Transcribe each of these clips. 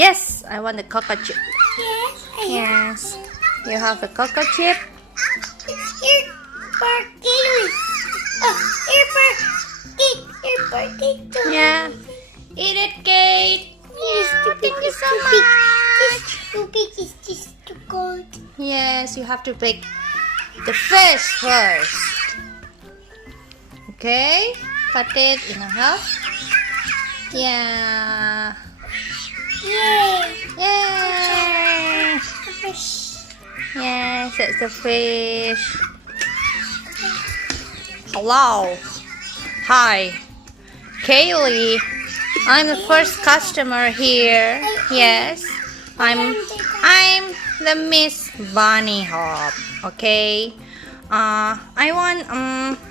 Yes, I want the cocoa chip. Yes. Yes. You have the cocoa chip. Here for Kaylee. Here for cake. Here for cake too. Yeah. Eat it, Kate. Yeah, thank you so much. It's too big. It's just too cold. Yes, you have to bake the fish first. Okay, cut it in half. Yeah. Yay. Yay! The fish. Yes, that's the fish. Hello. Hi. Kaylee. I'm the first customer here. Yes. I'm the Miss Bunny Hop. Okay. I want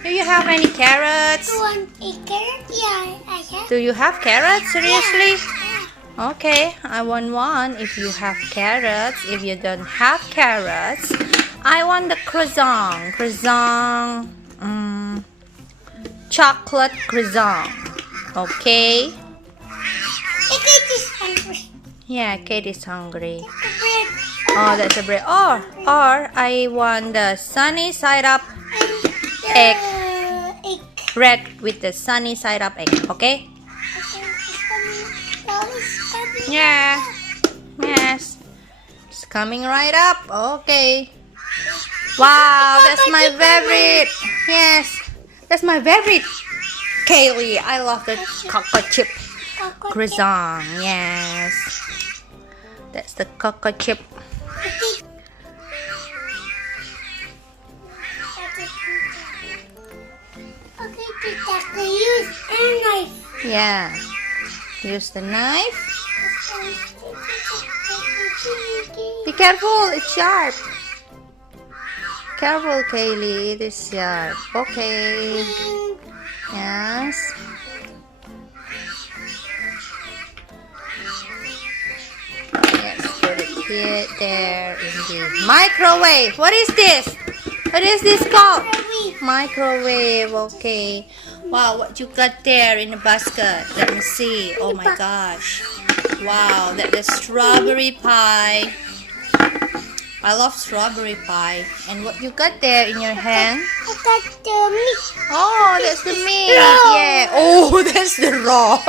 do you have any carrots? You want a carrot? Yeah, I have. Do you have carrots? Seriously? Yeah. Okay, I want one if you have carrots. If you don't have carrots, I want the croissant. Chocolate croissant. Okay? Kate is hungry. Yeah, Kate is hungry. The bread. Oh, that's a bread. Or I want the sunny side up And egg. Egg. Bread with the sunny side up egg. Okay? Okay, it's coming. Now it's coming. Yeah. Yes. It's coming right up. Okay. Wow, that's my favorite. Yes. That's my favorite. Kaylee, I love the cocoa chip Cocoa croissant. Yes. That's the cocoa chip. Okay, Tita, use a knife. Yeah. Use the knife. Be careful, it's sharp. Careful, Kaylee, it is sharp. Okay. Yes. Yes, put it here, there in the microwave. What is this? What is this called? Microwave. Okay. Wow, what you got there in the basket? Let me see. Oh my gosh. Wow, that's the strawberry pie. I love strawberry pie. And what you got there in your hand? I got the meat. Oh, that's the meat. Raw. Yeah. Oh, that's the raw.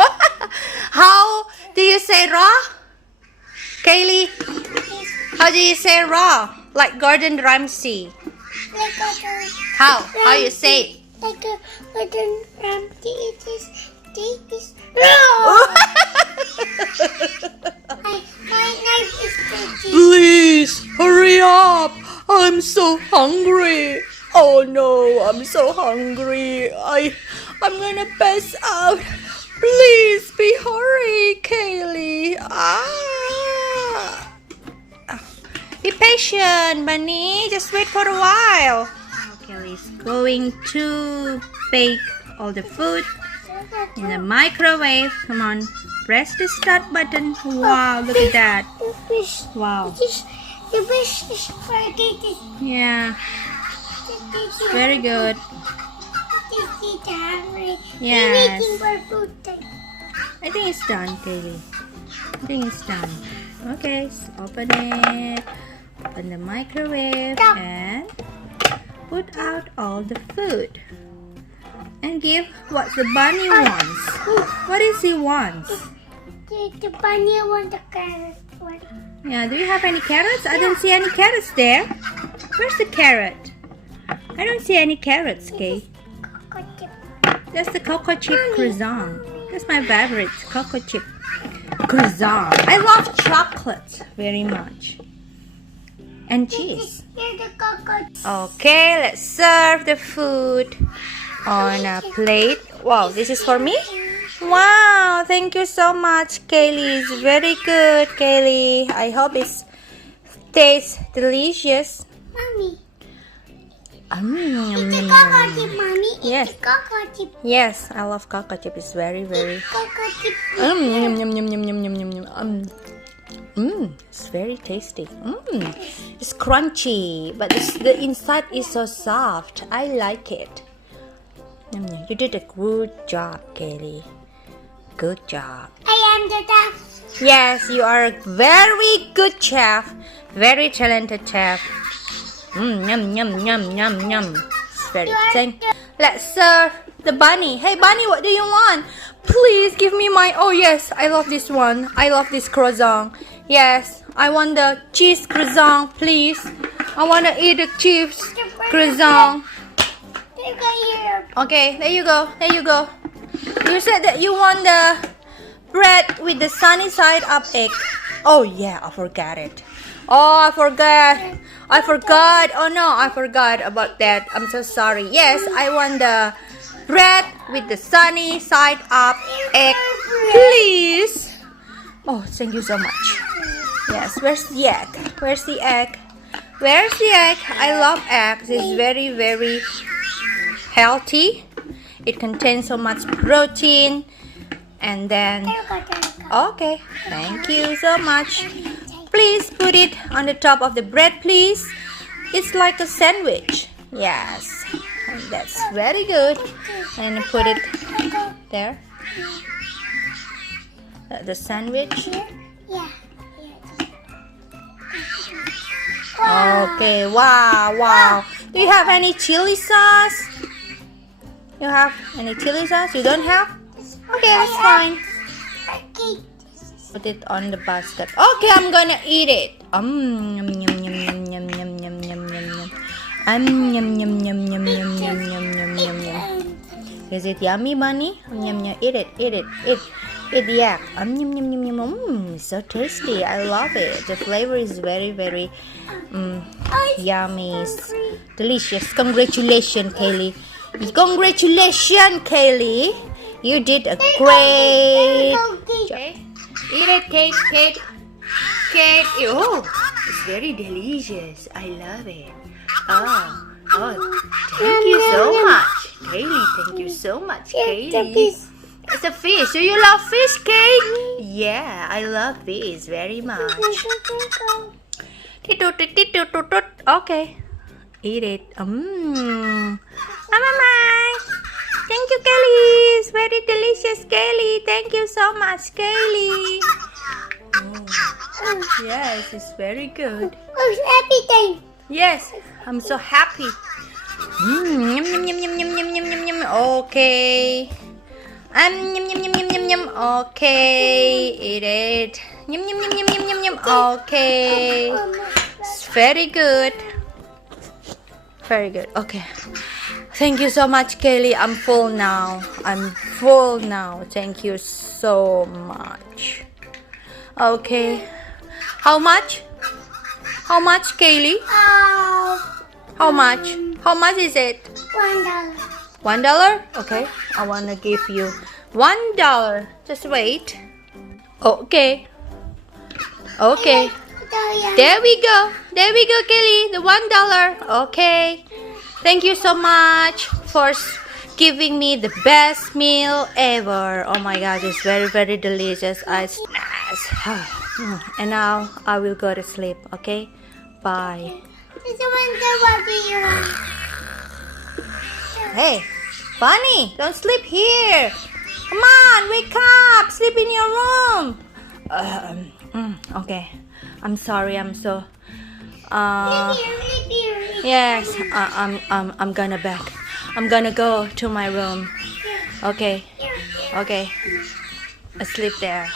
How do you say raw? Kaylee, how do you say raw? Like Gordon Ramsay. Like a How you say it? like a wooden Ramsay. It is raw. My knife is dirty. Please hurry up. I'm so hungry. Oh no, I'm so hungry. I'm gonna pass out. Please be hurry, Kaylee. Be patient, Bunny. Just wait for a while. Kaylee's going to bake all the food in the microwave. Come on, press the start button. Wow, look at that. The fish. Wow. The fish is spaghetti. Yeah, very good. Yes. Yes. Waiting for food time. I think it's done, Kaylee. I think it's done. Okay, so open it. Open the microwave and put out all the food. And give what the bunny wants. What is he wants? The bunny want the carrot one. Yeah, do you have any carrots? I don't see any carrots there. Where's the carrot? I don't see any carrots, Kay. Cocoa chip. That's the cocoa chip croissant. That's my favorite, cocoa chip croissant. I love chocolate very much. And cheese. Here's the cocoa. Okay, let's serve the food on a plate. Wow, this is for me? Wow, thank you so much, Kaylee. It's very good, Kaylee. I hope it tastes delicious. Mommy. Yum, It's a yum, cocoa yum. chip, mommy. It's Yes. a cocoa chip. Yes, I love cocoa chip. It's very, very. Cocoa chip. Yum, yum, yum, yum, yum, yum, yum, yum. It's very tasty. It's crunchy, but the inside is so soft. I like it. You did a good job, Kaylee. Good job. I am the chef. Yes, you are a very good chef. Very talented chef. Yum, yum, yum, yum, yum. It's very thank. Let's serve the bunny. Hey, bunny, what do you want? Please give me my... Oh, yes, I love this one. I love this croissant. Yes, I want the cheese croissant, please. I want to eat the cheese croissant. Okay, there you go. There you go. You said that you want the bread with the sunny side up egg. Oh, yeah, I forgot it. Oh, I forgot. I forgot. Oh, no, I forgot about that. I'm so sorry. Yes, I want the bread with the sunny side up egg, please. Oh, thank you so much. Yes, where's the egg? Where's the egg? Where's the egg? I love eggs. It's very, very healthy. It contains so much protein. And then, okay, thank you so much. Please put it on the top of the bread, please. It's like a sandwich. Yes, and that's very good. And put it there. The sandwich. Yeah. Okay, wow, wow. Do you have any chili sauce? You have any chili sauce? You don't have? Okay, that's fine. Put it on the basket. Okay, I'm gonna eat it. Yum yum yum yum yum yum yum yum yum. Yum yum yum yum yum yum yum yum yum yum. Is it yummy, bunny? Yum yum. Eat it. Eat it. Eat the egg. Yum yum yum yum. So tasty. I love it. The flavor is very very yummy. Delicious. Congratulations, Kaylee. Congratulations, Kaylee. You did a great job. Eat it, Kate, Kate, Kate. Oh, it's very delicious. I love it. Oh, thank you so much, Kaylee. Thank you so much, Kaylee. It's a fish. Do you love fish, Kate? Yeah, I love fish very much. Okay, eat it. Thank you, Kaylee. It's very delicious, Kaylee. Thank you so much, Kaylee. Yes, it's very good. Everything. Yes, I'm so happy. Yum, yum, yum, yum, yum, yum, yum, yum, yum. Okay. Yum, yum, yum, yum, yum, yum. Okay, eat it. Yum, yum, yum, yum, yum, yum, yum. Okay. It's very good. Very good. Okay. Thank you so much, Kaylee. I'm full now. Thank you so much. Okay. How much? How much, Kaylee? How much? How much is it? $1. $1? Okay. I want to give you $1. Just wait. Okay. Okay. There we go. There we go, Kaylee. The $1. Okay. Thank you so much for giving me the best meal ever. Oh my God, it's very, very delicious. And now I will go to sleep. Okay? Bye. Hey, Bunny, don't sleep here. Come on, wake up. Sleep in your room. Okay. I'm sorry. I'm so. Yes, I'm gonna back. I'm gonna go to my room. Okay. Okay. I sleep there.